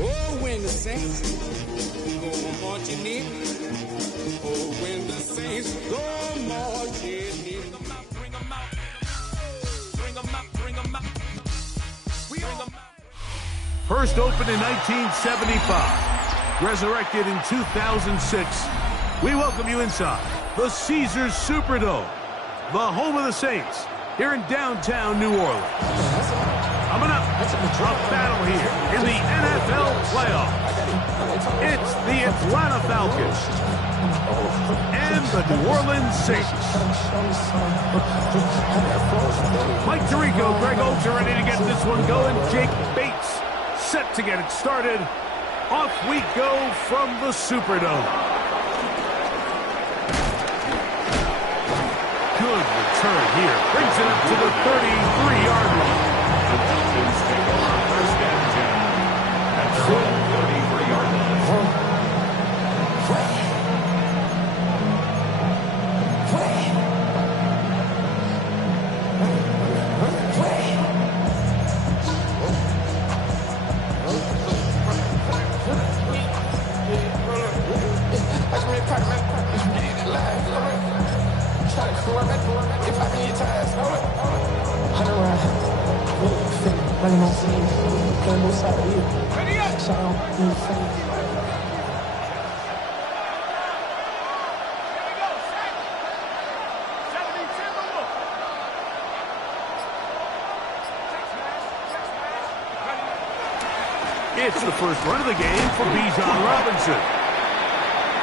Oh, when the saints go marching in. Oh, when the saints go marching in. Bring 'em out. Bring 'em out. Bring 'em out. Bring 'em out. First opened in 1975, resurrected in 2006. We welcome you inside the Caesars Superdome, the home of the Saints, here in downtown New Orleans. Coming up, a battle here in the NFL playoffs. It's the Atlanta Falcons and the New Orleans Saints. Mike Tirico, Greg Olds are ready to get this one going. Jake Bates set to get it started. Off we go from the Superdome. Good return here. Brings it up to the 33-yard line. The Falcons take over first and 10 at their own 33-yard line. It's the first run of the game for Bijan Robinson.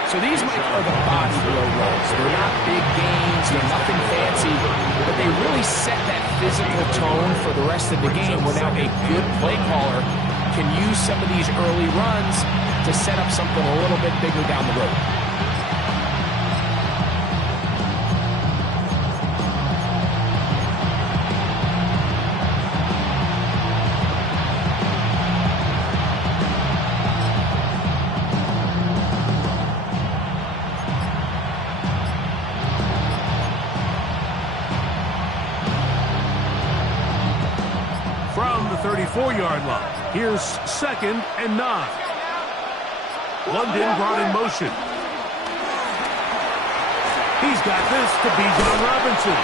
So these, Mike, are the body blow runs. They're not big gains, they're nothing fancy, but they really set that physical tone for the rest of the game where now a good play caller can use some of these early runs to set up something a little bit bigger down the road. From the 34-yard line, here's 2nd and 9. London brought in motion. He's got this to Bijan Robinson.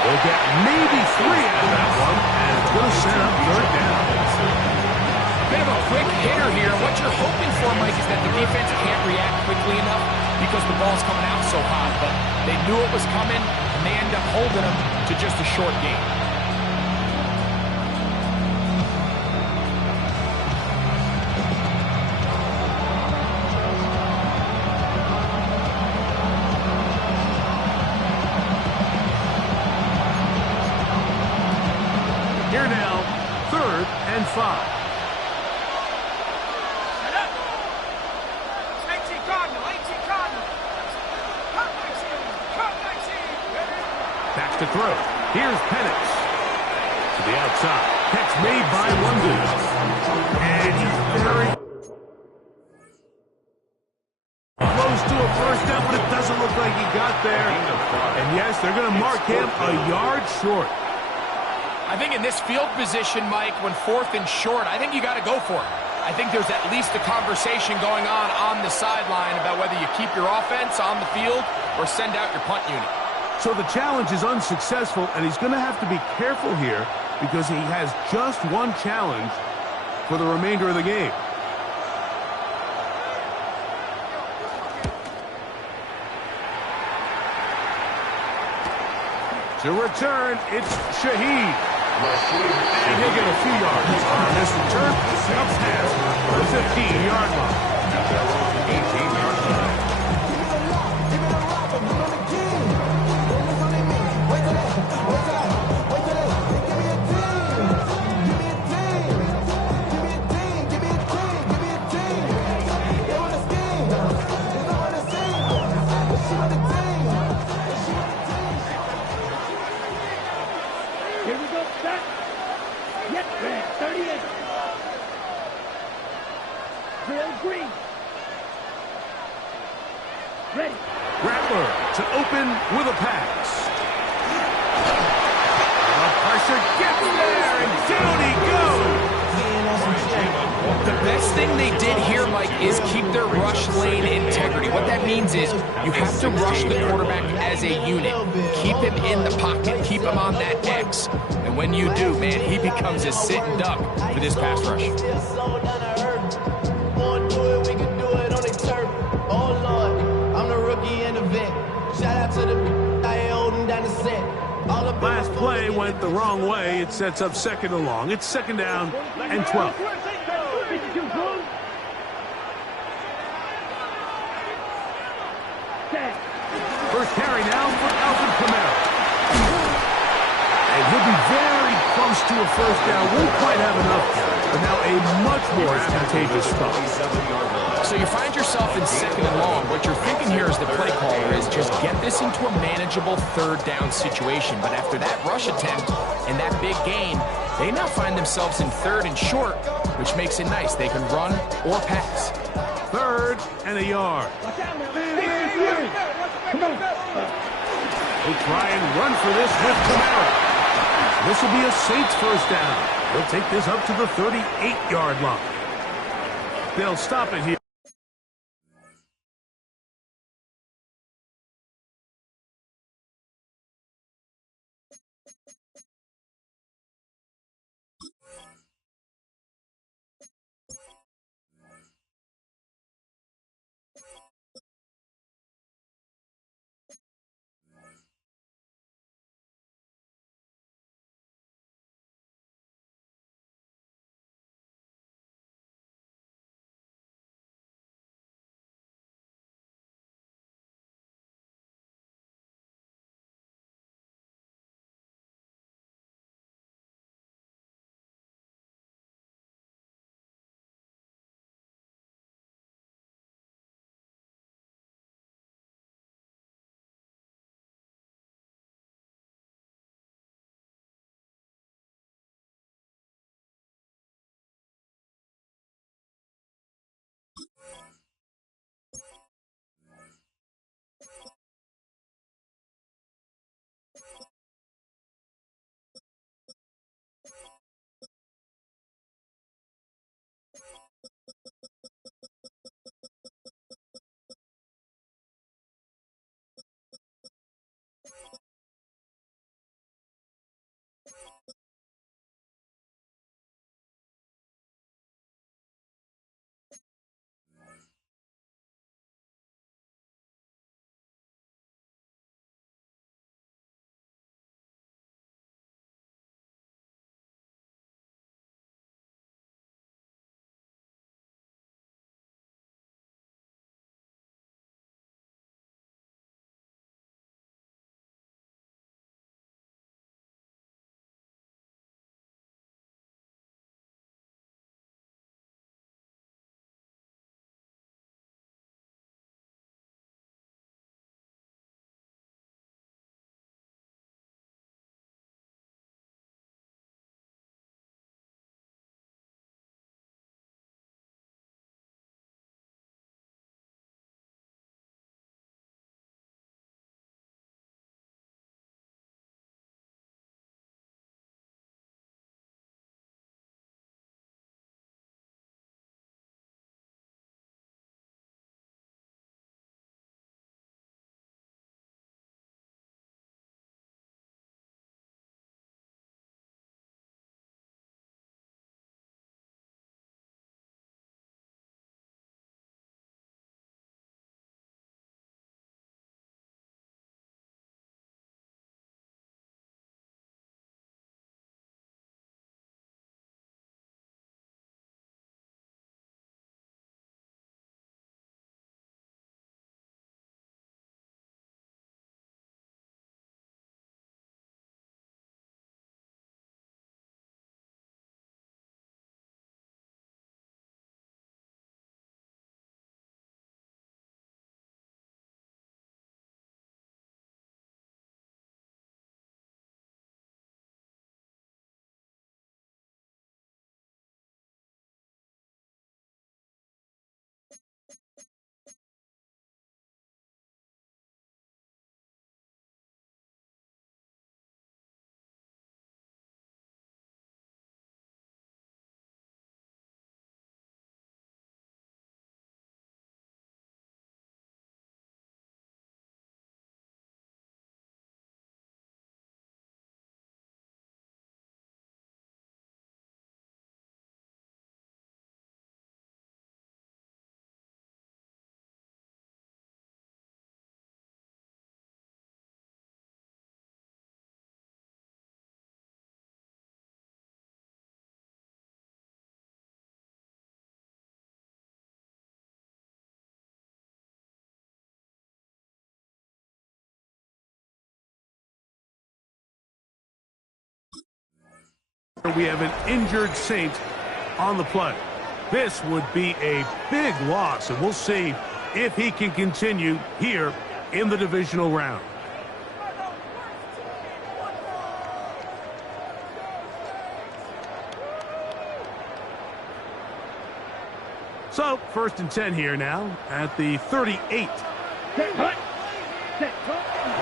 We'll get maybe 3 out of that one, and it's going to set up 3rd down. A bit of a quick hitter here. What you're hoping for, Mike, is that the defense can't react quickly enough because the ball's coming out so hot. But they knew it was coming, and they end up holding them to just a short game. Here now, 3rd and 5. Back to throw. Here's Penix. To the outside. Catch made by London. And he's very close to a first down, but it doesn't look like he got there. And yes, they're going to mark him a yard short. I think in this field position, Mike, when 4th and short, I think you got to go for it. I think there's at least a conversation going on the sideline about whether you keep your offense on the field or send out your punt unit. So the challenge is unsuccessful, and he's going to have to be careful here because he has just one challenge for the remainder of the game. To return, it's Shaheed. And he'll get a few yards on this return. Up past the 15-yard line. At their own 18-yard line. Here we go, start. Yep, red, 38. Drill green. Ready. Rattler to open with a pass. The pressure gets there, and down he goes. The best thing is keep their rush lane integrity. What that means is you have to rush the quarterback as a unit. Keep him in the pocket. Keep him on that X. And when you do, man, he becomes a sitting duck for this pass rush. Last play went the wrong way. It sets up second and long. It's second down and 12. First carry now for Alvin Kamara. And he'll be very close to a first down. Won't quite have enough, but now a much more advantageous spot. So you find yourself in second and long. What you're thinking here as the play caller is just get this into a manageable third down situation. But after that rush attempt and that big gain, they now find themselves in third and short, which makes it nice. They can run or pass. Third and a yard. We'll try and run for this with Kamara. This will be a Saints first down. They'll take this up to the 38-yard line. They'll stop it here. We have an injured Saint on the play. This would be a big loss, and we'll see if he can continue here in the divisional round. So, 1st and 10 here now at the 38.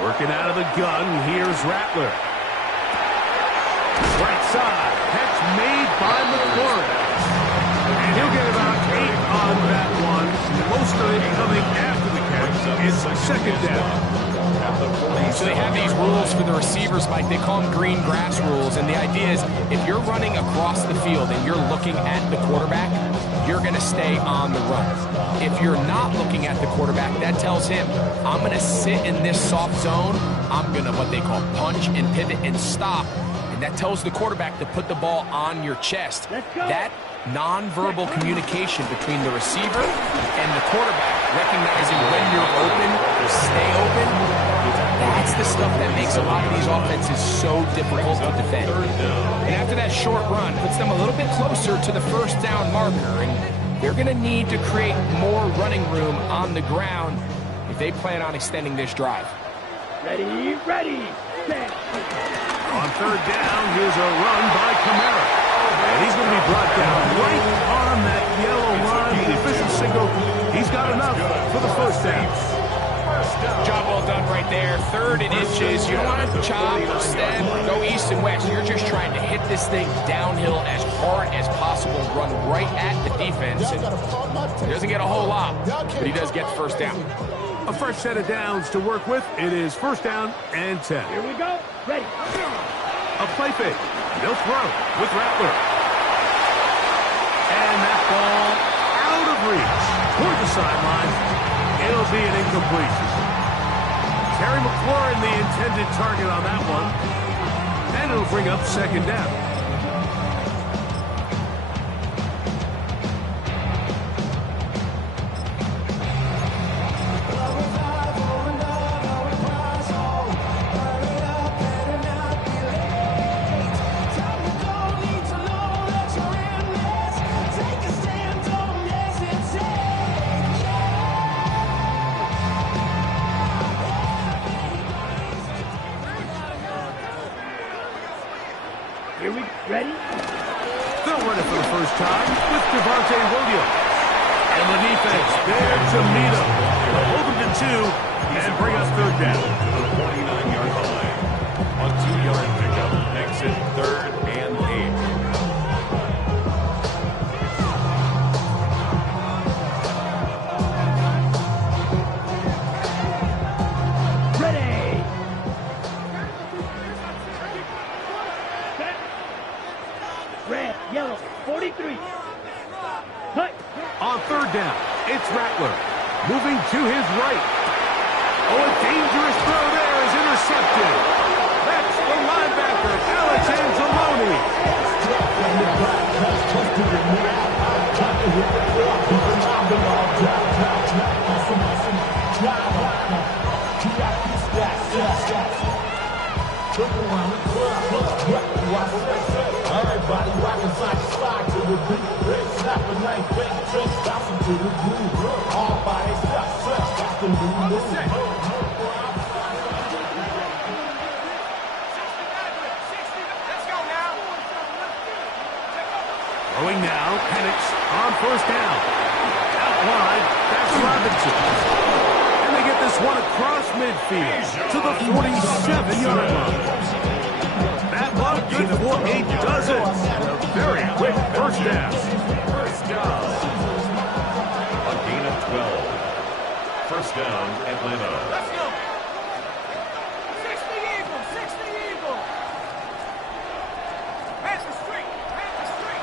Working out of the gun, here's Rattler. Right side, catch made by McLaurin. And he'll get about 8 on that one. Most of it coming after the catch. It's 2nd down. So they have these rules for the receivers, Mike. They call them green grass rules. And the idea is if you're running across the field and you're looking at the quarterback, you're going to stay on the run. If you're not looking at the quarterback, that tells him, I'm going to sit in this soft zone. I'm going to what they call punch and pivot and stop. And that tells the quarterback to put the ball on your chest. That nonverbal communication between the receiver and the quarterback, recognizing when you're open, stay open, that's the stuff that makes a lot of these offenses so difficult to defend. And after that short run, puts them a little bit closer to the 1st down marker, and they're going to need to create more running room on the ground if they plan on extending this drive. Ready, set. On 3rd down, here's a run by Kamara. And he's going to be brought down right on that yellow line. The official signal, he's got enough for the 1st down. Job well done right there. 3rd and inches. You don't want to chop or step or go east and west. You're just trying to hit this thing downhill as hard as possible, run right at the defense. And he doesn't get a whole lot, but he does get the 1st down. A fresh set of downs to work with. It is 1st down and 10. Here we go. Ready. A play fake. They'll throw with Rattler. And that ball out of reach toward the sideline. It'll be an incompletion. Terry McLaurin, the intended target on that one. And it'll bring up 2nd down. Ready? They'll run it for the 1st time with Devontae Williams. And the defense there to meet him. They'll hold him to 2 and bring us 3rd down. 29-yard line. A 2-yard pickup. Exit 3rd and 8. Red, yellow, 43. Cut. On 3rd down, it's Rattler. Moving to his right. Oh, a dangerous throw there is intercepted. That's the linebacker, Alex Anzalone. Everybody rockin' side to side to the beat. Snapping like big tricks, bouncing to the groove. All bodies got stress, that's the new move. Throwing now, Penix on 1st down. Out wide, that's Robinson. And they get this one across midfield to the 47-yard line. That one good for a dozen. A very quick 1st down. First down. A gain of 12. 1st down, Atlanta. Let's go. 60 Eagles, 60 Eagles. Panther Street, Panther Street.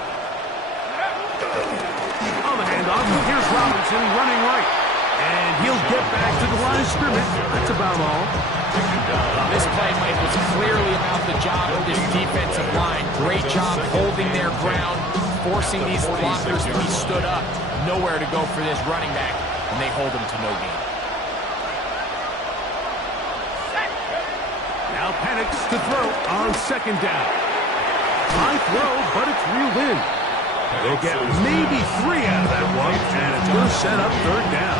On the handoff, here's Robinson running right. And he'll get back to the line of scrimmage. That's about all. This play, Mike, was clearly about the job of this defensive line. Great job holding their ground, forcing these blockers to be stood up. Nowhere to go for this running back, and they hold him to no gain. Now Penix to throw on 2nd down. High throw, but it's reeled in. They'll get maybe 3 out of that one, and it's going to set up third down.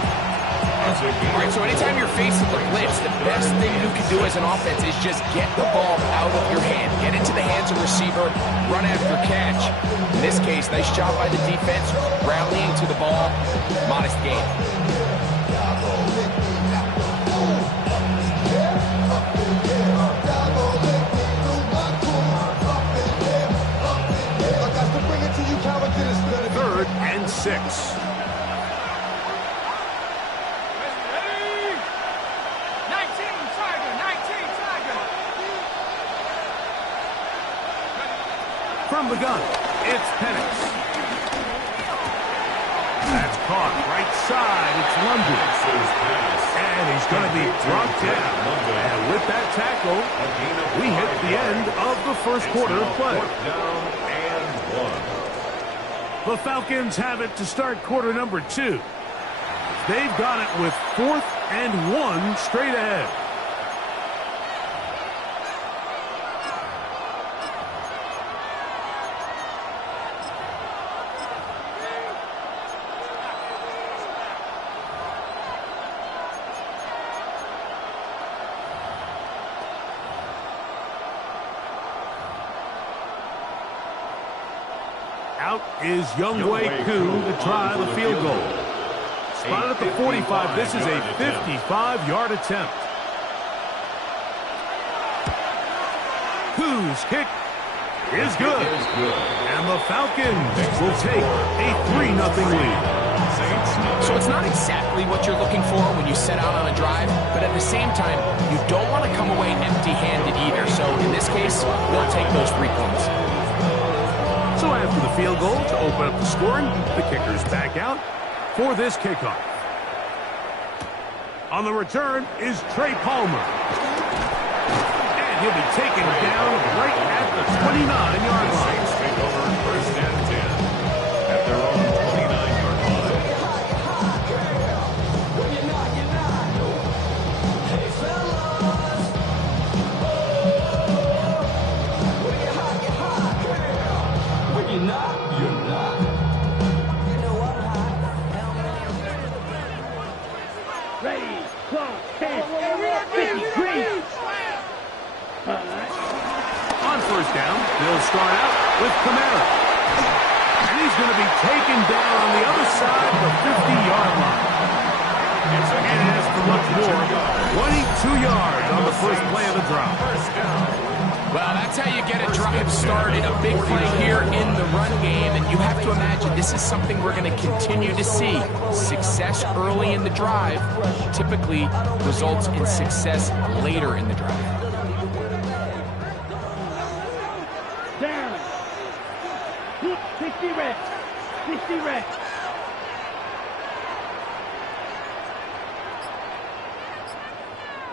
All right, so anytime you're facing the blitz, the best thing you can do as an offense is just get the ball out of your hand. Get into the hands of the receiver, run after catch. In this case, nice job by the defense, rallying to the ball. Modest gain. Third and 6. From the gun, it's Penix. That's caught right side. It's London. And he's going to be brought down. And with that tackle, we hit the end of the first quarter of play. The Falcons have it to start quarter number 2. They've got it with 4th and 1 straight ahead. Out is Younghoe Koo to try the field goal. Spotted at the 45. This is a 55-yard attempt. Koo's kick is good. And the Falcons will take a 3-0 lead. So it's not exactly what you're looking for when you set out on a drive, but at the same time, you don't want to come away empty-handed either. So in this case, they'll take those 3 points. So after the field goal to open up the scoring, the kicker's back out for this kickoff. On the return is Trey Palmer. And he'll be taken down right at the 29-yard line. Take over first and 10 at their own 29-yard line. Ready, go, 10, 53. On first down, they'll start out with Kamara. And he's going to be taken down on the other side of the 50-yard line. And as for much more, 22 yards on the first play of the drive. First down. Well, that's how you get a drive started. A big play here in the run game. And you have to imagine this is something we're going to continue to see. Success early in the drive typically results in success later in the drive. Down. 60 reps. 60 reps.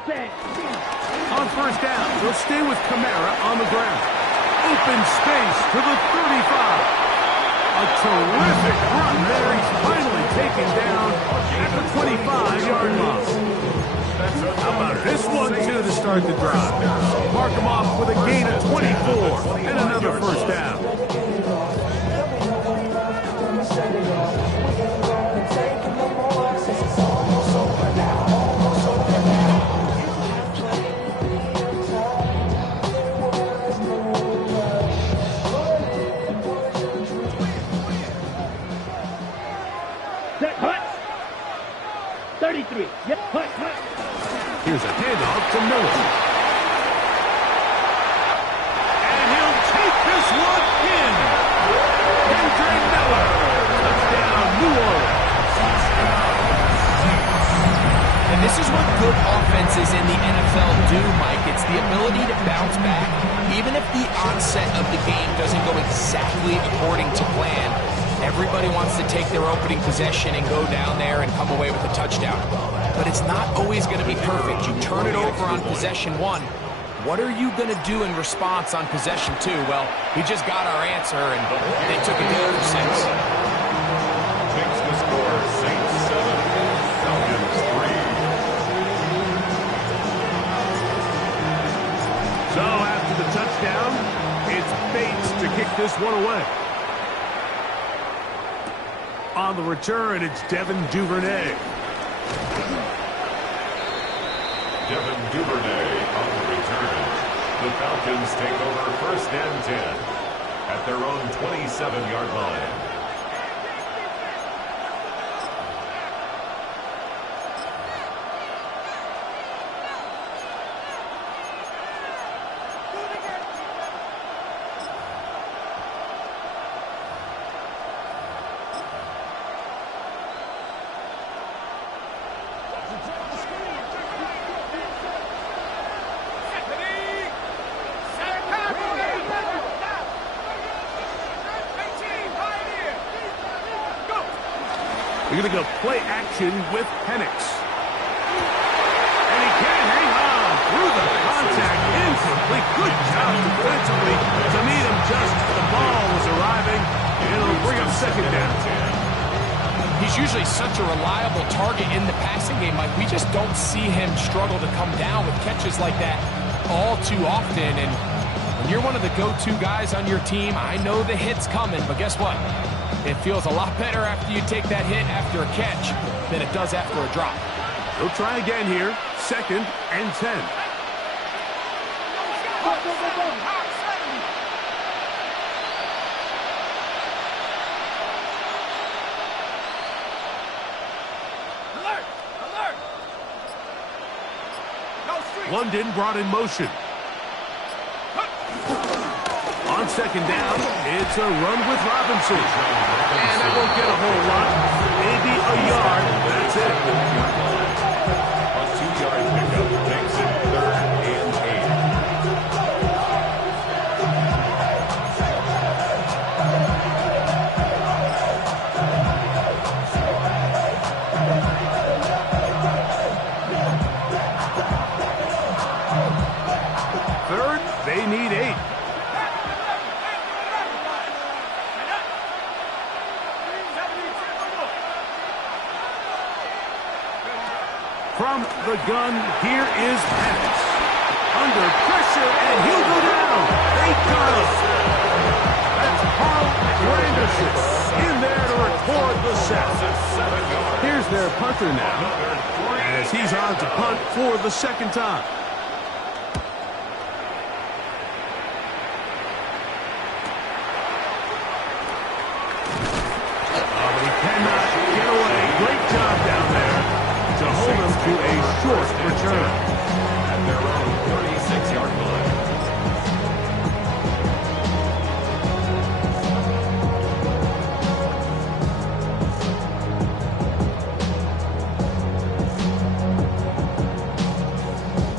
Set. On first down, they'll stay with Kamara on the ground. Open space to the 35. A terrific run there. He's finally taken down at the 25-yard line. How about this one, too, to start the drive? Mark him off with a gain of 24 and another first down. Hut. 33. Yep, hut. Here's a handoff to Miller. And he'll take this one in. Andre Miller. Touchdown, New Orleans. And this is what good offenses in the NFL do, Mike. It's the ability to bounce back. Even if the onset of the game doesn't go exactly according to plan, everybody wants to take their opening possession and go down there and come away with a touchdown. But it's not always going to be perfect. You turn it over on possession 1. What are you going to do in response on possession 2? Well, we just got our answer, and they took it down for 6. Makes the score Saints 7, Falcons 3. So after the touchdown, it's Bates to this one away. On the return, it's Devin Duvernay. Devin Duvernay on the return. The Falcons take over 1st and 10 at their own 27-yard line. We're going to go play action with Penix. And he can't hang on through the contact. Incomplete. Good job defensively to meet him just as the ball was arriving. And it'll bring up 2nd down. He's usually such a reliable target in the passing game. Like, we just don't see him struggle to come down with catches like that all too often. And when you're one of the go-to guys on your team, I know the hit's coming, but guess what? It feels a lot better after you take that hit after a catch than it does after a drop. He'll try again here. 2nd and 10. Alert! Alert! No street! London brought in motion. On 2nd down, it's a run with Robinson. And that won't get a whole lot. Maybe a yard. That's it. A 2-yard pickup makes it 3rd and 8. 3rd, they need 8. From the gun, here is Penix. Under pressure, and he'll go down. They got him. That's Carl Granderson in there to record the sack. Here's their punter now, as he's on to punt for the 2nd time. Oh, but he cannot get away. Great job down there to hold him to a short return. At their own 36-yard line.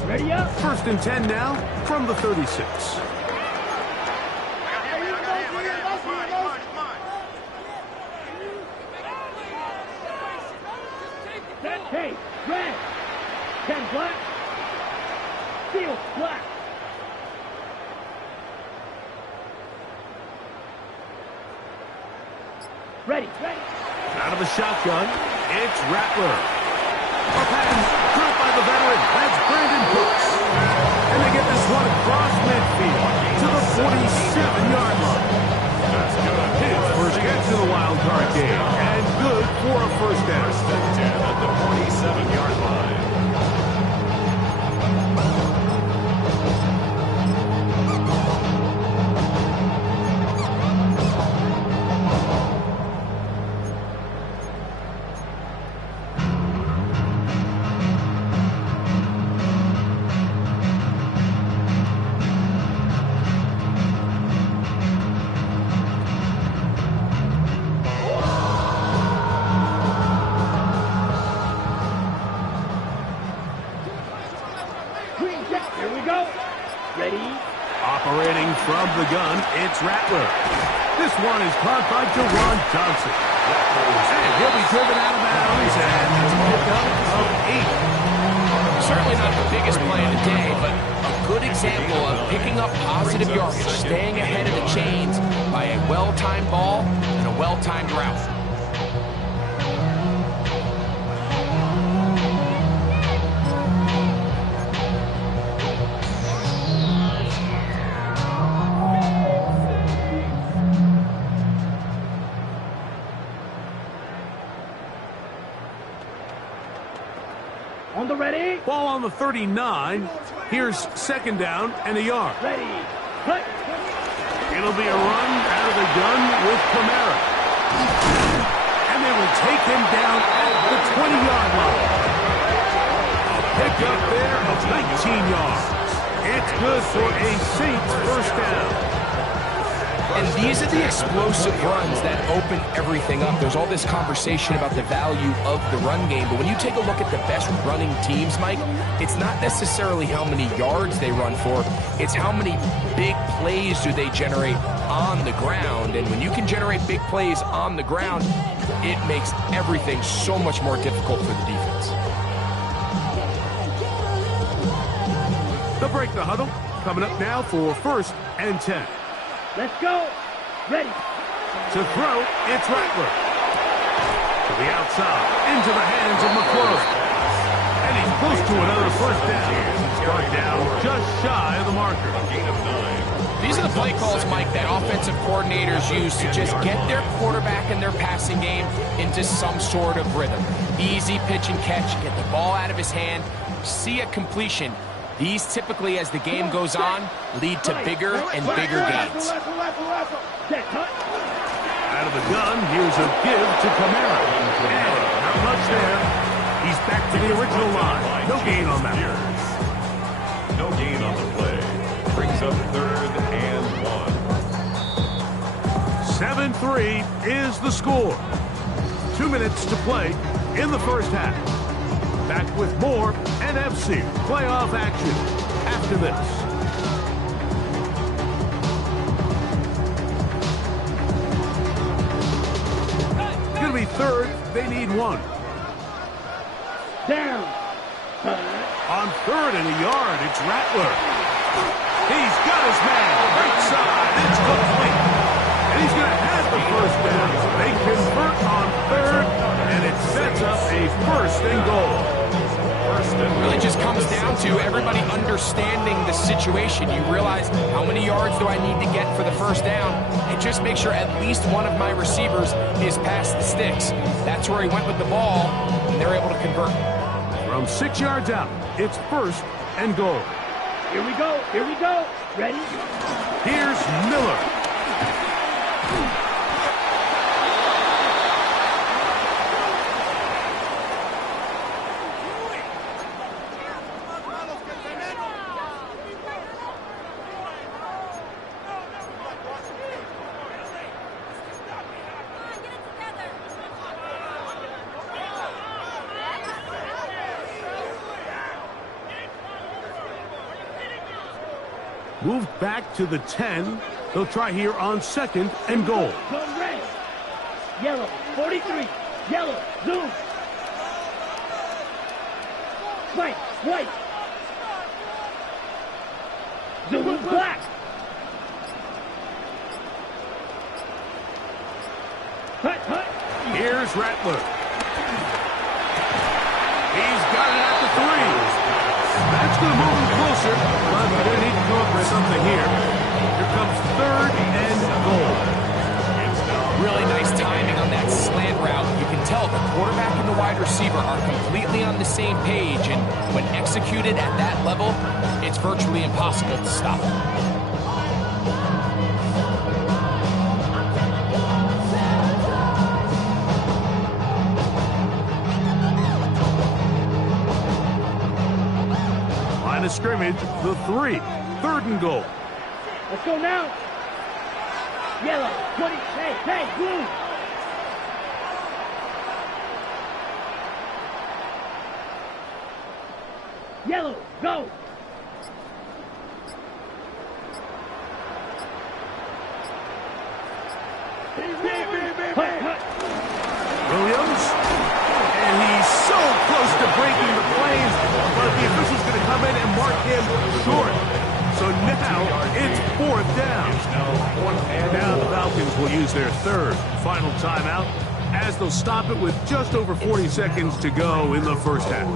Ready up? 1st and 10 now from the 36. Hey, red. 10 black. Field black. Ready. Out of the shotgun, it's Rattler. A pass caught by the veteran. That's Brandon Brooks. And they get this one across midfield to the 47-yard line. That's good. His first catch of the wild card game. And good for a 1st down. 1st and 10 at the 47-yard line. Here we go. Ready. Operating from the gun, it's Rattler. This one is caught by Jawan Johnson. And he'll be driven out of bounds, and it's a pickup of 8. Certainly not the biggest play of the day, but a good example of picking up positive yardage, staying ahead of the chains by a well-timed ball and a well-timed route. On the ready. Ball on the 39. Here's second down and a yard. Ready. Cut. It'll be a run out of the gun with Kamara. And they will take him down at the 20-yard line. A pickup there of 19 yards. It's good for a Saints first down. And these are the explosive runs that open everything up. There's all this conversation about the value of the run game, but when you take a look at the best running teams, Mike, it's not necessarily how many yards they run for, it's how many big plays do they generate on the ground. And when you can generate big plays on the ground, it makes everything so much more difficult for the defense. They'll break the huddle. Coming up now for 1st and 10. Let's go. Ready. To throw, it's Rattler. To the outside, into the hands of McClure. And he's close to another first down. Start down just shy of the marker. Gain of 9. These are the play calls, Mike, that offensive coordinators use to just get their quarterback and their passing game into some sort of rhythm. Easy pitch and catch, get the ball out of his hand, see a completion. These typically, as the game goes on, lead to bigger and bigger gains. Out of the gun, here's a give to Kamara. And not much there. He's back to the original line. No gain on that. No gain on the play. Brings up 3rd and 1. 7-3 is the score. 2 minutes to play in the first half. Back with more NFC playoff action after this. Going to be 3rd. They need 1. Down. On 3rd and a yard, it's Rattler. He's got his man. Right side. It's complete. And he's going to have the first down. They convert on 3rd, and it sets up a 1st and goal. It really just comes down to everybody understanding the situation. You realize how many yards do I need to get for the first down, and just make sure at least one of my receivers is past the sticks. That's where he went with the ball, and they're able to convert. From 6 yards out, it's 1st and goal. Here we go. Here we go. Ready? Here's Miller. Moved back to the 10. They'll try here on 2nd and goal. Go red. Yellow. 43. Yellow. Zoom. White. White. Zoom. Black. Hut. Hut. Here's Rattler. He's got it at the 3. That's going to move him closer, but they're going to need to go up for something here. Here comes 3rd and goal. Really nice timing on that slant route. You can tell the quarterback and the wide receiver are completely on the same page, and when executed at that level, it's virtually impossible to stop. Line of scrimmage, the 3. 3rd and goal. Let's go now. Yellow. 20. Hey, blue. Yellow. Go. Williams. And he's so close to breaking the planes, but the official's going to come in and mark him short. So now it's 4th down. And now the Falcons will use their 3rd final timeout as they'll stop it with just over 40 seconds to go in the first half.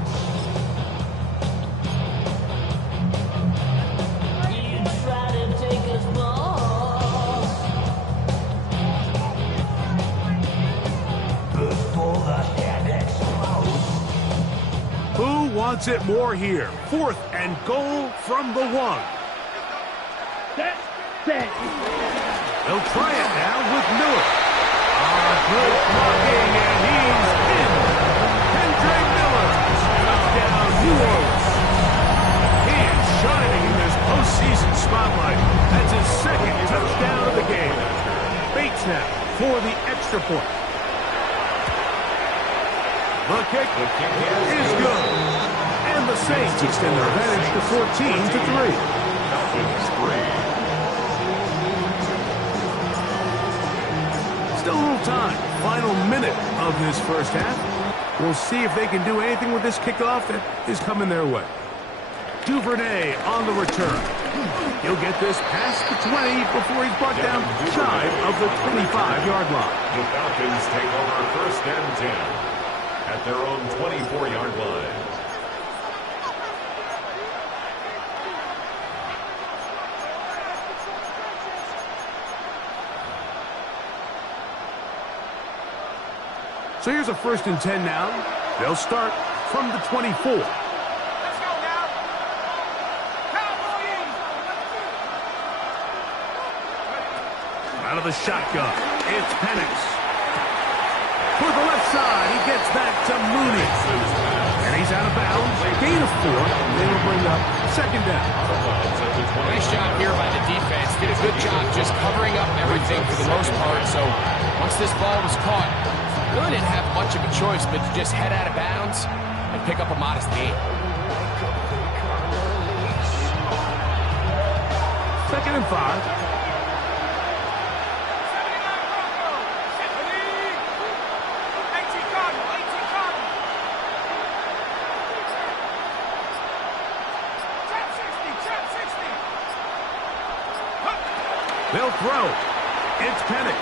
wants it more here. 4th and goal from the 1. Set. Set. They'll try it now with Miller. Good blocking, and he's in. Kendrick Miller. Touchdown, New Orleans. He is shining in this postseason spotlight. That's his 2nd touchdown of the game. Bates now for the extra point. The kick is good. And the Saints extend their advantage to 14-3. Falcons 3. Still a little time. Final minute of this first half. We'll see if they can do anything with this kickoff that is coming their way. Duvernay on the return. He'll get this past the 20 before he's brought down shy of the 25-yard line. The Falcons take over 1st and 10 at their own 24-yard line. So here's a 1st and 10 now. They'll start from the 24. Let's go now. Cowboys. Out of the shotgun, it's Penix. For the left side, he gets that to Mooney. And he's out of bounds. Gain of 4. They will bring up 2nd down. Nice job here by the defense. Did a good job just covering up everything for the most part. So once this ball was caught, really didn't have much of a choice but to just head out of bounds and pick up a modest gain. 2nd and 5. They'll throw. It's Penix.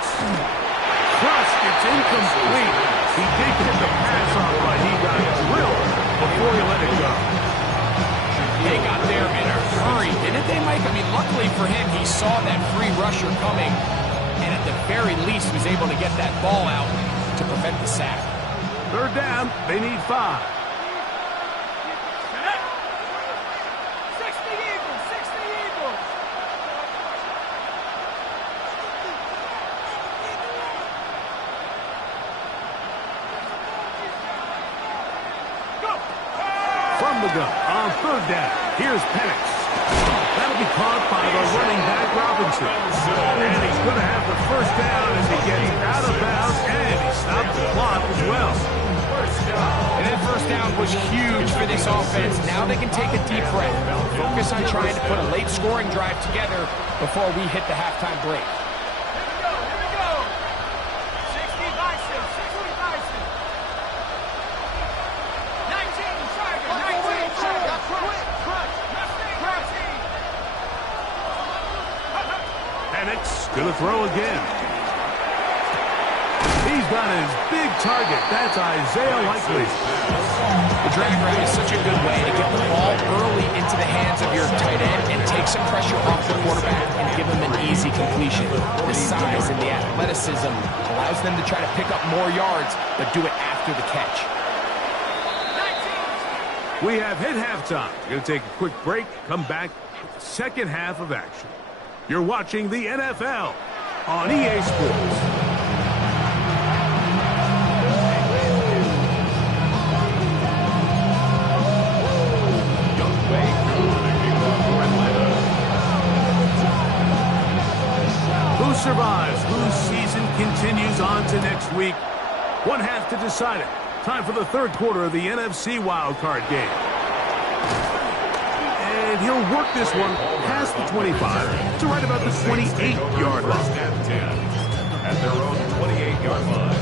Crushed. It's incomplete. He did get the pass off, but he got drilled before he let it go. They got there in a hurry, didn't they, Mike? I mean, luckily for him, he saw that free rusher coming, and at the very least was able to get that ball out to prevent the sack. 3rd down. They need 5. From the gun on 3rd down. Here's Penix. That'll be caught by the running back Robinson. And he's going to have the 1st down as he gets out of bounds, and he stopped the clock as well. And that 1st down was huge for this offense. Now they can take a deep breath. Focus on trying to put a late scoring drive together before we hit the halftime break. Gonna throw again. He's got his big target. That's Isaiah Likely. The drag route is such a good way to get the ball early into the hands of your tight end and take some pressure off the quarterback and give him an easy completion. The size and the athleticism allows them to try to pick up more yards, but do it after the catch. We have hit halftime. We're going to take a quick break, come back with the 2nd half of action. You're watching the NFL on EA Sports. Who survives? Whose season continues on to next week? 1 half to decide it. Time for the 3rd quarter of the NFC Wildcard game. And he'll work this one past the 25 to right about the 28-yard line. 1st and 10 at their own 28-yard line.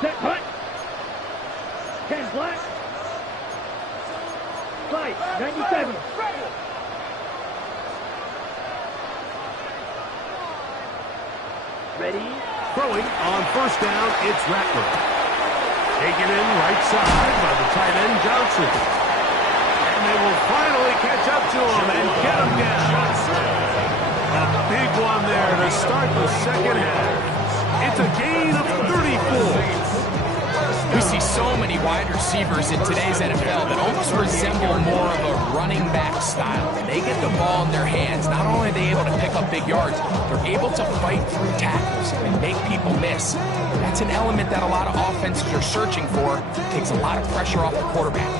Set. Hut. 10 black. Fight. 97. Ready, Throwing on first down, it's Rattler. Taken in right side by the tight end, Johnson. And they will finally catch up to him and get him down. A big one there to start the second half. It's a gain of 34. We see so many wide receivers in today's NFL that almost resemble more of a running back style. When they get the ball in their hands, not only are they able to pick up big yards, they're able to fight through tackles and make people miss. That's an element that a lot of offenses are searching for. It takes a lot of pressure off the quarterback.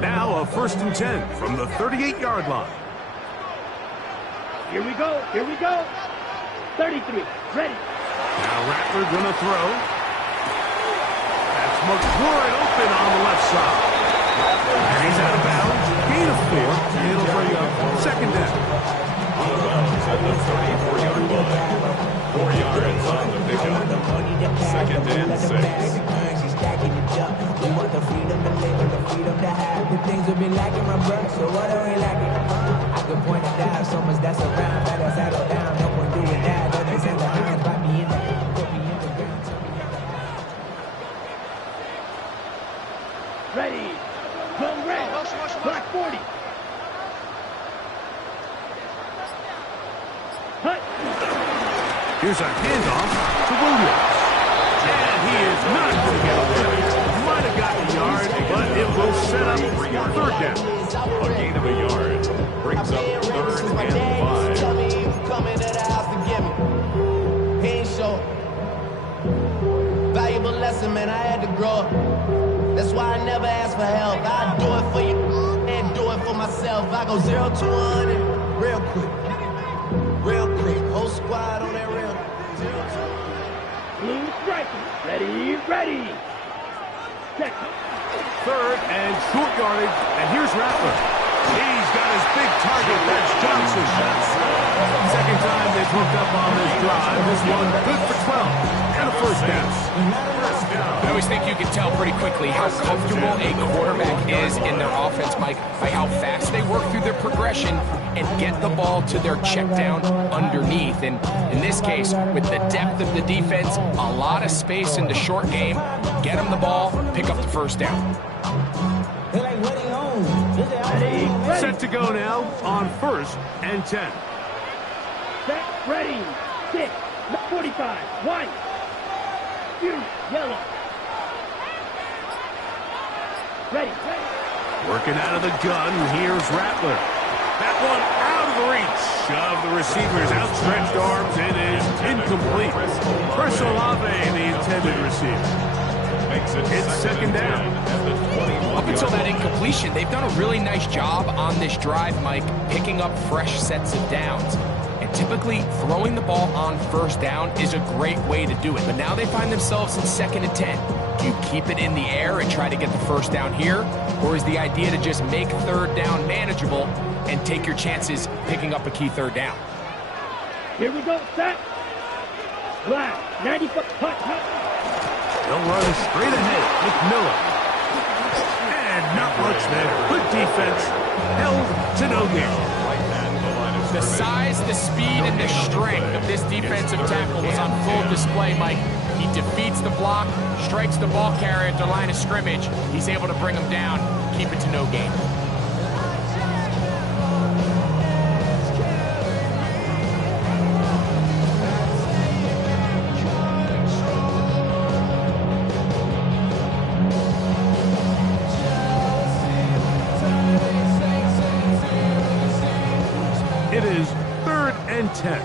Now a 1st and 10 from the 38-yard line. Here we go. Here we go. 33. Ready. Now Rattler gonna throw. That's McCoy open on the left side. And he's out of bounds. Gain of 4. And it'll bring up 2nd down. Out of bounds at the 34-yard line. 4 yards on the pickup. 2nd and 6. We want the freedom to live and the freedom to have the things we've been lacking, my brother. So what are we lacking? I can point it down so much that's around. Better settle down. No one doing that. Others in the hands. Put me in the ground. Ready. Go red. Black 40. Hut. Here's a handoff to Williams. And he is not going to get away. Might have gotten a yard, but it will set up 3rd down. A gain of a yard brings up 3rd and 5. Tell me you coming to the house to get me. He ain't sure. Valuable lesson, man. I had to grow up. That's why I never ask for help. I do it for you and do it for myself. I go 0 to 100 real quick. Real quick. Whole squad on that real. 0 to 1. Blue striker. Ready. Ready. Second. 3rd and short yardage. And here's Rattler. He's got his big target. That's Johnson. 2nd time they've hooked up on this drive. This one good for 12. And a 1st down. I always think you can tell pretty quickly how comfortable a quarterback is in their offense, Mike, by how fast they work through their progression and get the ball to their check down underneath. And in this case, with the depth of the defense, a lot of space in the short game, get them the ball, pick up the 1st down. Set to go now on 1st and 10. Set. Ready. 6. 45. White. Yellow. Ready. Working out of the gun, here's Rattler. That one out of the reach of the receiver's outstretched arms. It is incomplete. Chris Olave, the intended receiver. It's 2nd down. Up until that incompletion, they've done a really nice job on this drive, Mike, picking up fresh sets of downs. And typically, throwing the ball on 1st down is a great way to do it. But now they find themselves in 2nd and 10. Do you keep it in the air and try to get the 1st down here? Or is the idea to just make 3rd down manageable and take your chances picking up a key 3rd down? Here we go. Set. Black. 95. Hut. They'll run straight ahead with Miller. And not much there. Good defense. Held to no gain. The size, the speed, and the strength of this defensive tackle was on full display, Mike. He defeats the block, strikes the ball carrier at the line of scrimmage. He's able to bring him down, keep it to no gain. It is 3rd and 10.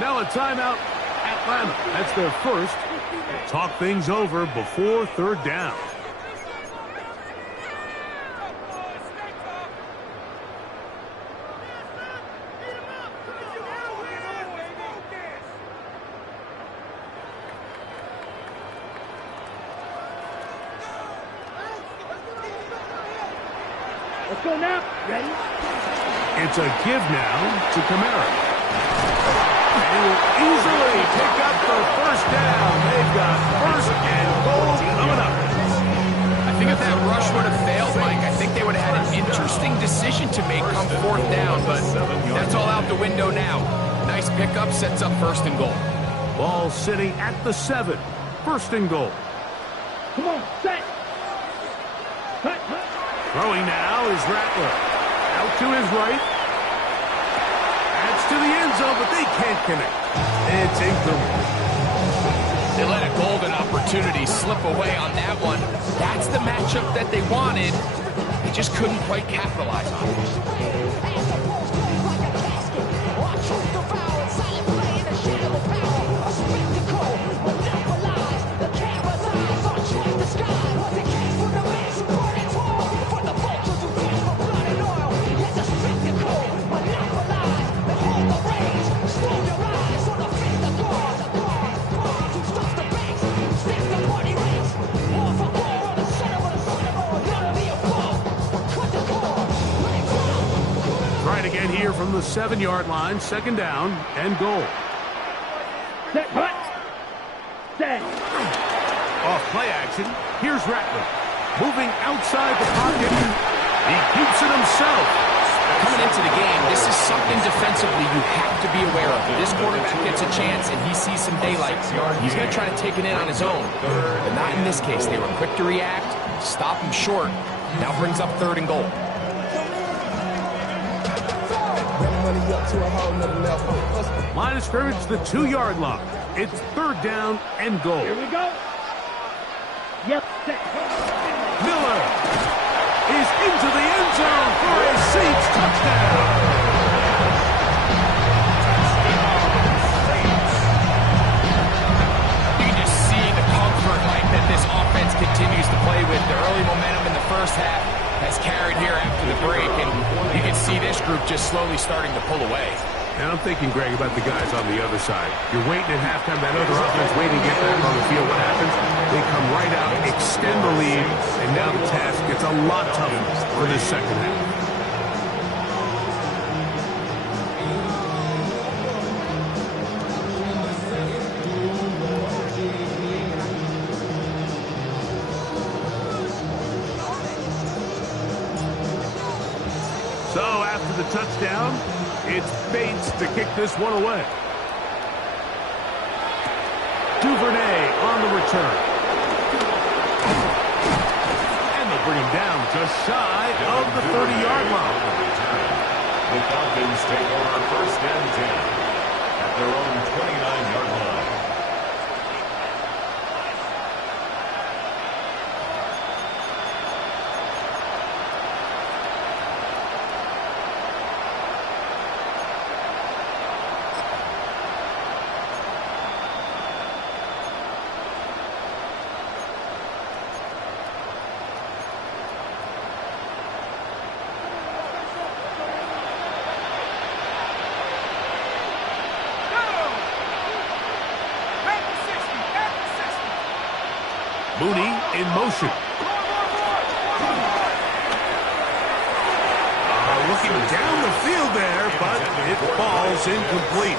Now a timeout, Atlanta. That's their 1st. Talk things over before 3rd down. Let's go now. Ready? It's a give now to Kamara. And he will easily pick up the 1st down. They've got 1st and goal coming up. know now. Nice pickup, sets up 1st and goal. Ball sitting at the 7. 1st and goal. Come on, set. Cut. Throwing now is Rattler. Out to his right. Adds to the end zone, but they can't connect. It's incomplete. They let a golden opportunity slip away on that one. That's the matchup that they wanted. They just couldn't quite capitalize on it. Trying to get here from the 7-yard line, 2nd down and goal. Set, cut. Set. Off play action, here's Rattler. Moving outside the pocket. He keeps it himself. Coming into the game, this is something defensively you have to be aware of. This quarterback gets a chance and he sees some daylight. He's going to try to take it in on his own. But not in this case. They were quick to react, stop him short. Now brings up 3rd and goal. Line of scrimmage, the 2-yard line. It's 3rd down and goal. Here we go. Yep, set. Miller is into the end zone for a Saints touchdown. You can just see the comfort like that this offense continues to play with. The early momentum in the 1st half has carried here after the break, and you can see this group just slowly starting to pull away. And I'm thinking, Greg, about the guys on the other side. You're waiting at halftime, that other offense waiting to get back on the field. What happens? They come right out, extend the lead, and now the task gets a lot tougher for this 2nd half. So after the touchdown, it's Bates to kick this one away. Duvernay on the return. And they'll bring him down just shy of the 30-yard line. The Falcons take over 1st and 10 at their own 29-yard line. Mooney in motion. Looking down the field there, but it falls incomplete.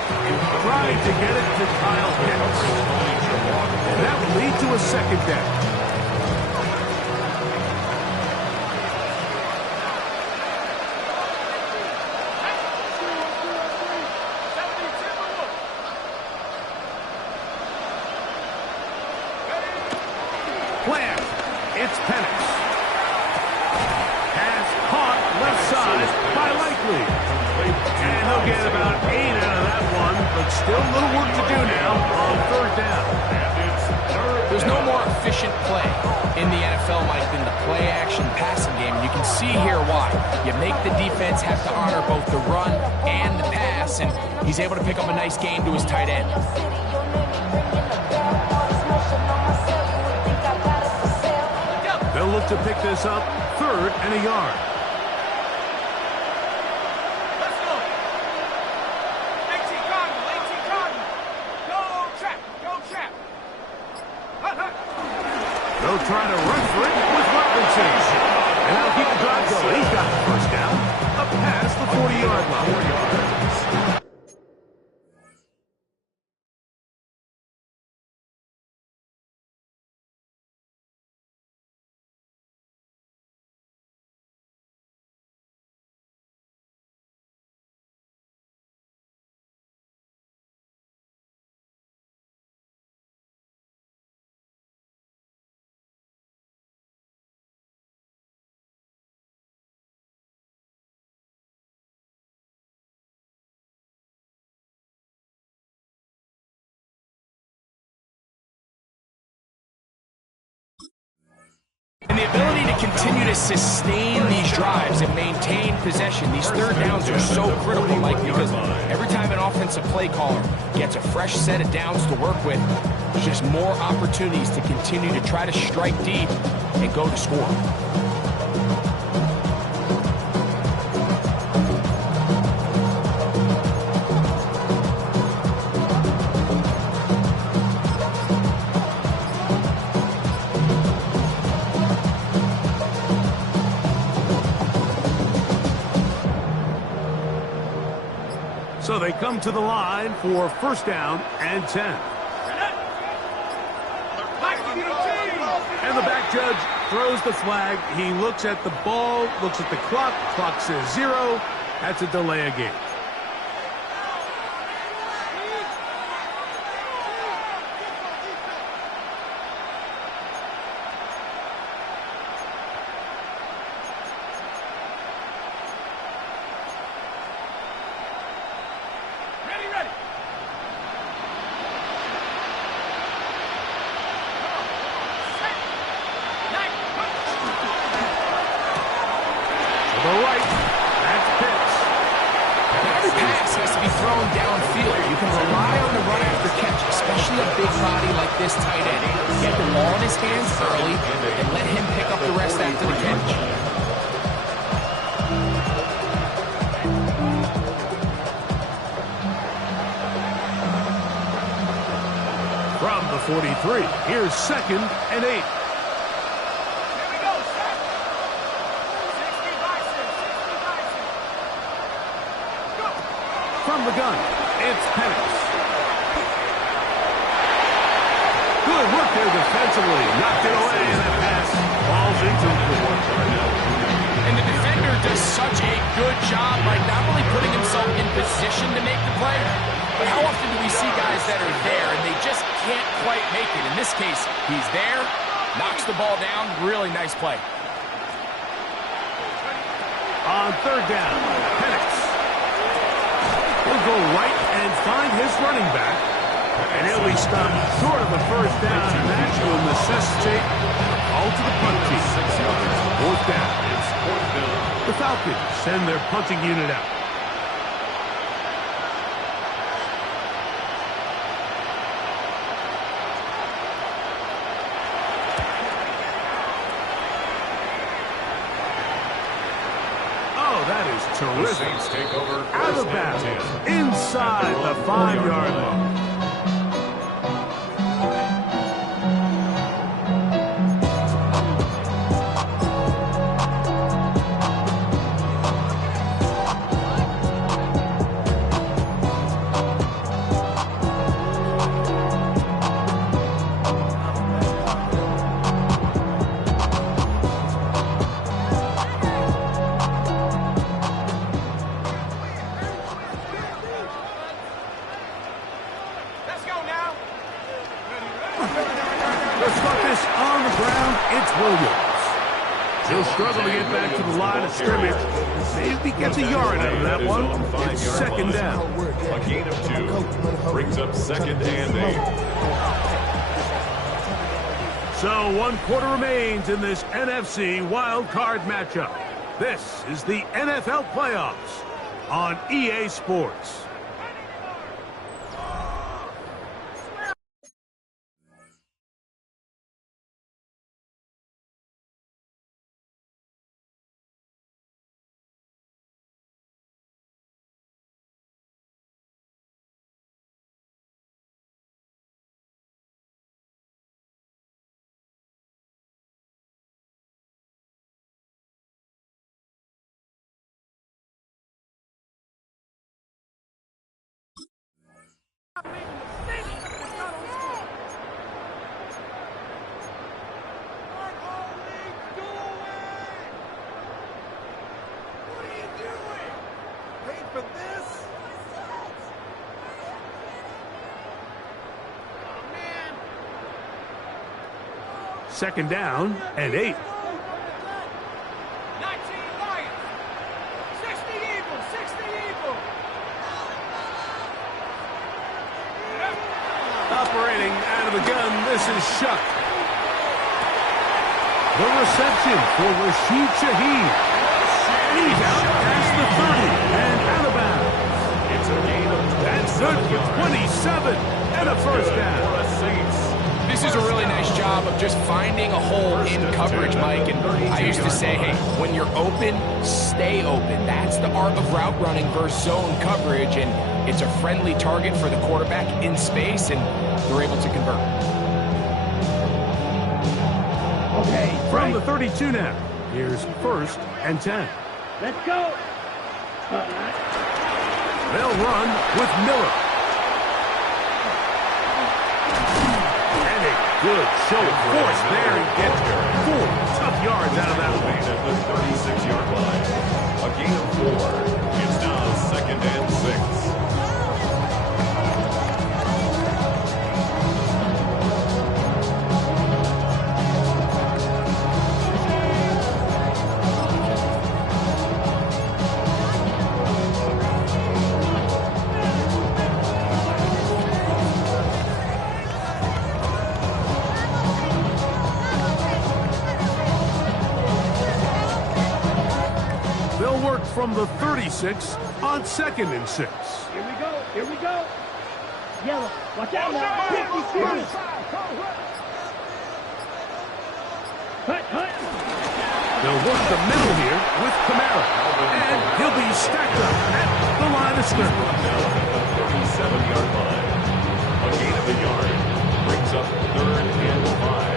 Trying to get it to Kyle Pitts. And that will lead to a 2nd down. Plant. It's Penix. Has caught left side by Likely. And he'll get about 8 out of that one, but still a little work to do now on 3rd down. There's no more efficient play in the NFL, Mike, than the play-action passing game. You can see here why. You make the defense have to honor both the run and the pass, and he's able to pick up a nice gain to his tight end. They'll look to pick this up 3rd and a yard. Let's go. 18 Cardinal. Go trap. They'll try to run for it with Robinson. And that'll keep the drive going. He's got the 1st down. Up past the 40-yard line. And the ability to continue to sustain these drives and maintain possession, these third downs are so critical, Mike, because every time an offensive play caller gets a fresh set of downs to work with, there's just more opportunities to continue to try to strike deep and go to score. So they come to the line for first down and 10. And the back judge throws the flag. He looks at the ball, looks at the clock. Clock says 0. That's a delay of game. This tight end. Get the ball in his hands early and let him pick up the rest after the catch. From the 43, here's 2nd and 8. Here we go, set. 60 Bison, 60 Bison. Go. From the gun, it's Penix. Good work there defensively. Knocked it away, and that pass falls incomplete. And the defender does such a good job by not only putting himself in position to make the play, but how often do we see guys that are there and they just can't quite make it? In this case, he's there, knocks the ball down. Really nice play. On third down, Penix will go right and find his running back. And he'll be stopped short of the first down, and that will necessitate a call to the punt team. 4th down. The Falcons send their punting unit out. Oh, that is terrific. Out of bounds, inside the 5-yard line. He'll struggle to get back to the line of scrimmage. Maybe gets a yard out of that one. It's 2nd down. A gain of 2 brings up 2nd and 8. So 1 quarter remains in this NFC Wildcard matchup. This is the NFL playoffs on EA Sports. Second down and 8. 19 Lions. 60 Eagles. 60 Eagles. Operating out of the gun, this is Shuck. The reception for Rashid Shaheed. He's out past the 30 and out of bounds. It's a gain of 27 That's good for 27 and a first down. for the Saints. This is a really nice job of just finding a hole in coverage, Mike. And I used to say, hey, when you're open, stay open. That's the art of route running versus zone coverage. And it's a friendly target for the quarterback in space, and they're able to convert. Okay, From the 32 now, here's first and 10. Let's go. They'll run with Miller. And a good show of force there. He gets 4 tough yards out of that one. At the 36-yard line. A gain of 4. It's now second and 6. They'll work from the 36 on second and 6. Here we go. Here we go. Yellow. Watch out now. 50 serious. Hut. They'll work the middle here with Kamara. And he'll be stacked up at the line of scrimmage. At the 37-yard line. A gain of a yard brings up third and 5.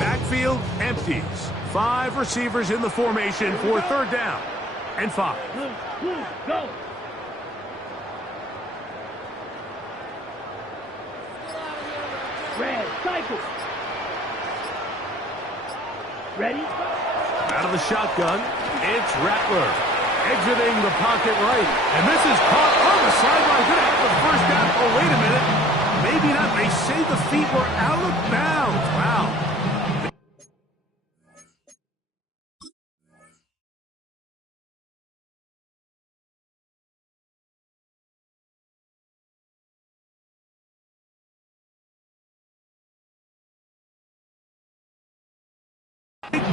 Backfield empties. 5 receivers in the formation for third down and 5. Go. Red, cycle. Ready? Out of the shotgun, it's Rattler. Exiting the pocket right. And this is caught on the sideline. Going to have the first down. Oh, wait a minute. Maybe not. They say the feet were out of bounds. Wow.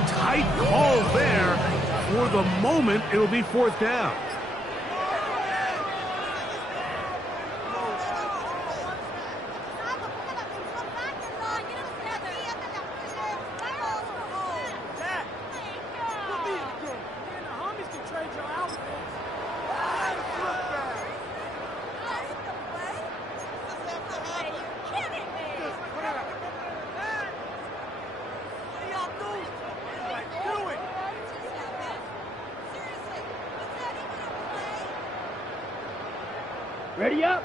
Tight call there. For the moment, it'll be fourth down. Ready up.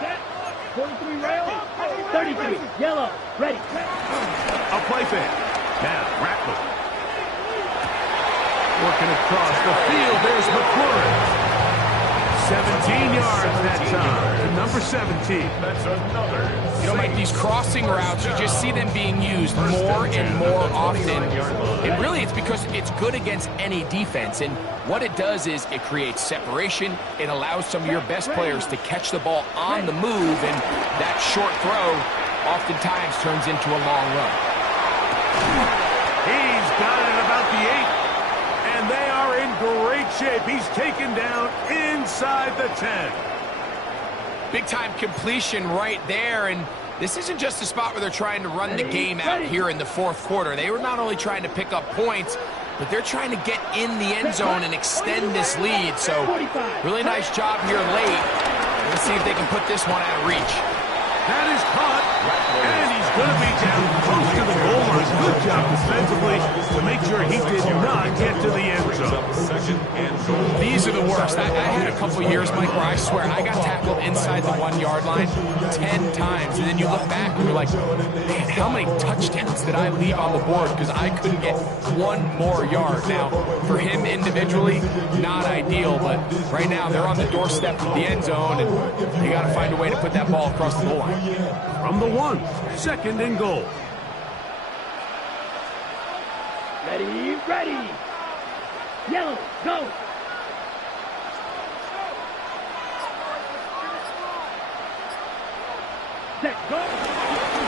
Set. 43 rail. 33. Yellow. Ready. A play fake. Now, Rattler. Working across the field. There's McClure. 17 yards that time. Number 17. That's another. You know, Mike, these crossing routes, you just see them being used more and more often. And really, it's because it's good against any defense. And what it does is it creates separation. It allows some of your best players to catch the ball on the move. And that short throw oftentimes turns into a long run. He's got it at about the 8. And they are in great shape. He's taken down inside the 10. Big-time completion right there, and this isn't just a spot where they're trying to run the game out here in the fourth quarter. They were not only trying to pick up points, but they're trying to get in the end zone and extend this lead. So, really nice job here late. Let's see if they can put this one out of reach. That is caught, and he's going to be down close to the goal line. Good job defensively to make sure he did not get to the end zone. Second and goal. These are the worst. I had a couple years, Mike, where I swear I got tackled inside the 1-yard line 10 times. And then you look back and you're like, man, how many touchdowns did I leave on the board because I couldn't get one more yard? Now, for him individually, not ideal. But right now, they're on the doorstep of the end zone, and they got to find a way to put that ball across the goal line. From the 1, second and goal. Ready. Yellow, go. Set, go.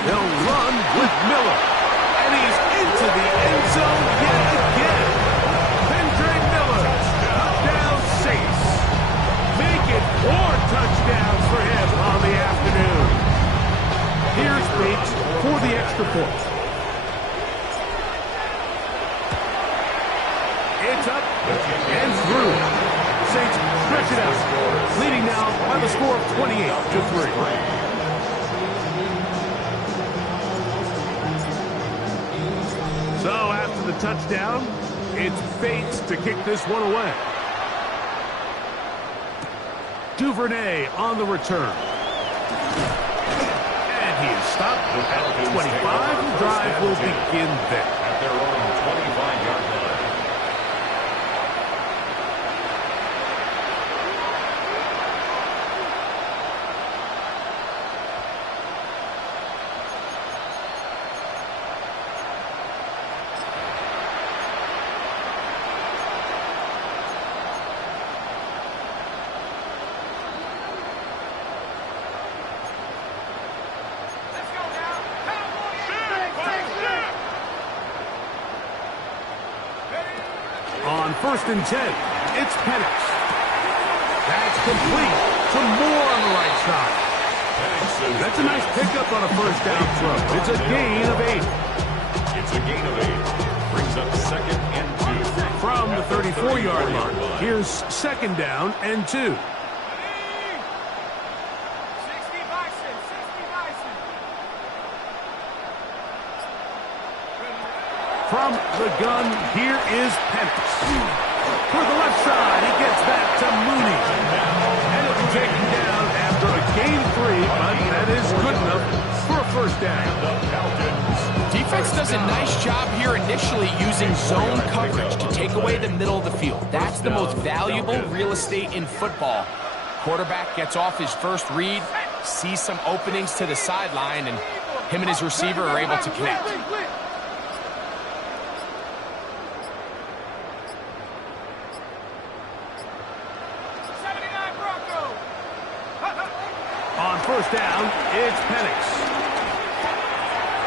They'll run with Miller. And he's into the end zone yet again. Andre Miller, touchdown Saints. Make it 4 touchdowns for him on the afternoon. Here's Bates for the extra point. It's up and through. Saints stretch it out, leading now by the score of 28-3. So after the touchdown, it's Bates to kick this one away. Duvernay on the return. And he is stopped. The 25 drive will begin there. At their own 25-yard line. On 1st and 10, it's Penix. That's complete. Some more on the right side. That's a nice pickup on a first down throw. It's a gain of 8. It's a gain of 8. Brings up 2nd and 2. From the 34-yard line, here's 2nd down and 2. From the gun, here is Penix. For the left side, he gets that to Mooney. And it'll be taken down after a gain of 3, but that is good enough for a first down. Defense does a nice job here initially using zone coverage to take away the middle of the field. That's the most valuable real estate in football. Quarterback gets off his first read, sees some openings to the sideline, and him and his receiver are able to connect. On first down, it's Penix.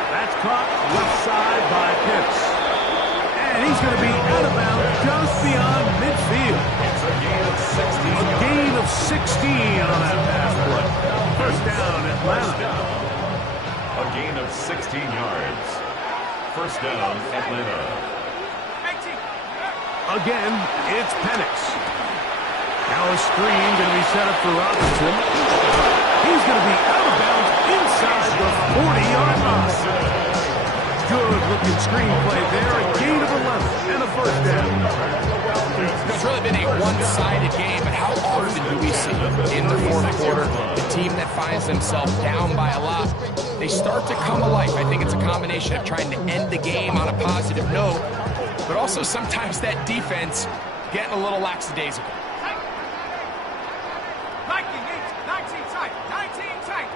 That's caught left side by Pitts. And he's going to be out of bounds just beyond midfield. It's a gain of 16. A gain of 16 on that pass play. First down, Atlanta. A gain of 16 yards. First down, Atlanta. Again, it's Penix. Now a screen going to be set up for Robinson. He's going to be out of bounds inside the 40-yard line. Good-looking screenplay there. A gain of 11 and a first down. It's really been a one-sided game, but how often do we see in the fourth quarter the team that finds themselves down by a lot, they start to come alive. I think it's a combination of trying to end the game on a positive note, but also sometimes that defense getting a little lackadaisical. 19 tight. 19 tight.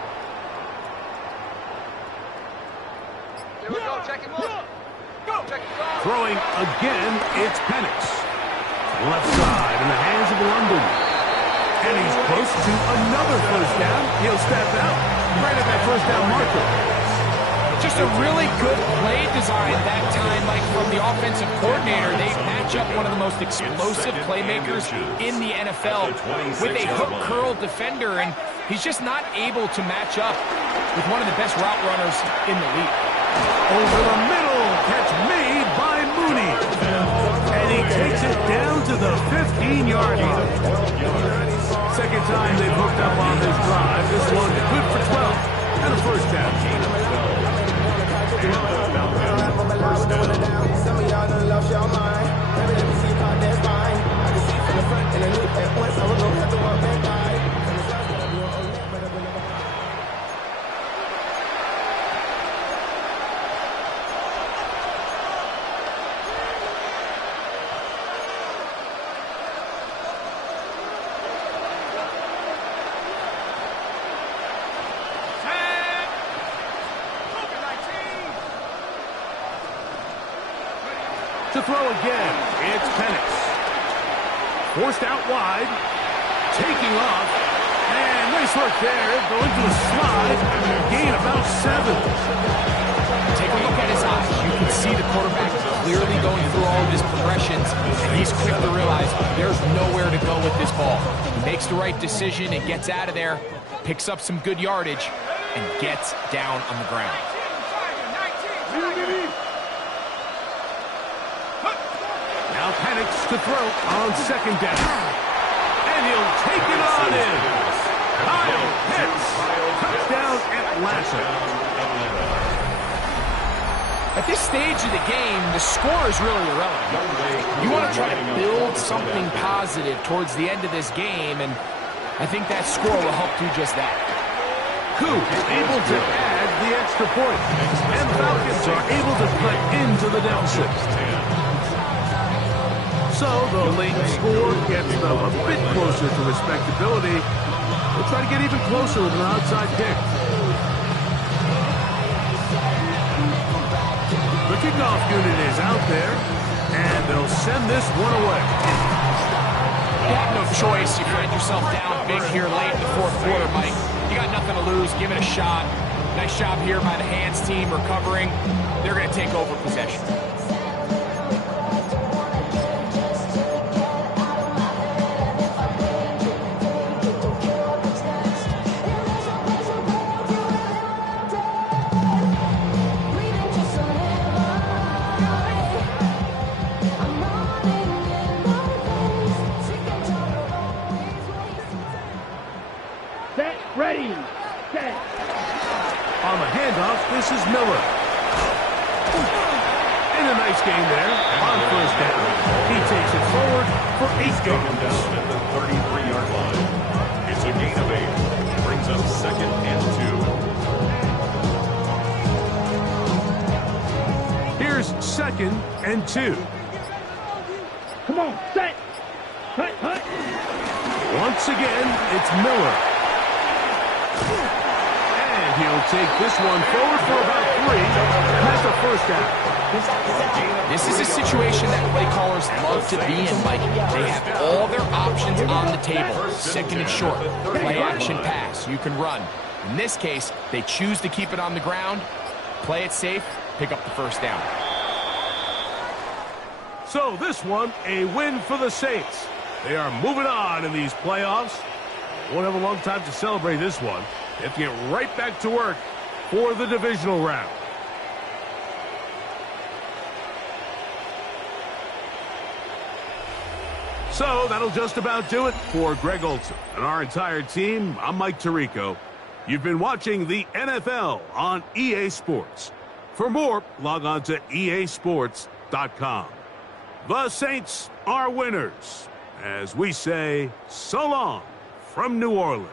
Here we go. Check him up. Go. Check him up. Throwing again, it's Penix. Left side in the hands of London. And he's close to another first down. He'll step out right at that first down marker. Just a really good play design that time, like from the offensive coordinator. They match up one of the most explosive playmakers in the NFL with a hook curl defender, and he's just not able to match up with one of the best route runners in the league. Over the middle, catch made by Mooney. And he takes it down to the 15-yard line. Second time they've hooked up on this drive. This one good for 12 and a first down. Some of y'all done lost your mind. Baby, let me see how that's fine. I can see from the front and the loop at once. I was gonna have to walk back by. To throw again, it's Penix. Forced out wide. Taking off. And nice work there. Going to the slide. Gain about 7. Take a look at his eyes. You can see the quarterback clearly going through all of his progressions, and he's quick to realize there's nowhere to go with this ball. He makes the right decision and gets out of there, picks up some good yardage, and gets down on the ground. Now panics to throw on second down. And he'll take it on in. Kyle Pitts. Touchdown Atlanta. At this stage of the game, the score is really irrelevant. You want to try to build something positive towards the end of this game, and I think that score will help do just that. Coop able to add the extra point, and Falcons are able to cut into the deficit. So the late score gets them a bit closer to respectability. They'll try to get even closer with an outside kick. The kickoff unit is out there, and they'll send this one away. You have no choice. You find yourself down big here late in the fourth quarter, Mike. You got nothing to lose. Give it a shot. Nice job here by the hands team recovering. They're going to take over possession. Ready, set. On the handoff, this is Miller. And a nice gain there on first down. He takes it forward for 8 yards. Down at the 33-yard line. It's a gain of 8. Brings up 2nd and 2. Here's 2nd and 2. Come on, set. Hut, hut. Once again, it's Miller. And he'll take this one forward for about 3. That's a first down. This is a situation that play callers love to be in, Mike. They have all their options on the table. 2nd and short, play action pass. You can run. In this case, they choose to keep it on the ground, play it safe, pick up the first down. So this one, a win for the Saints. They are moving on in these playoffs. Won't have a long time to celebrate this one. They have to get right back to work for the divisional round. So that'll just about do it for Greg Olson and our entire team. I'm Mike Tirico. You've been watching the NFL on EA Sports. For more, log on to easports.com. The Saints are winners, as we say so long from New Orleans.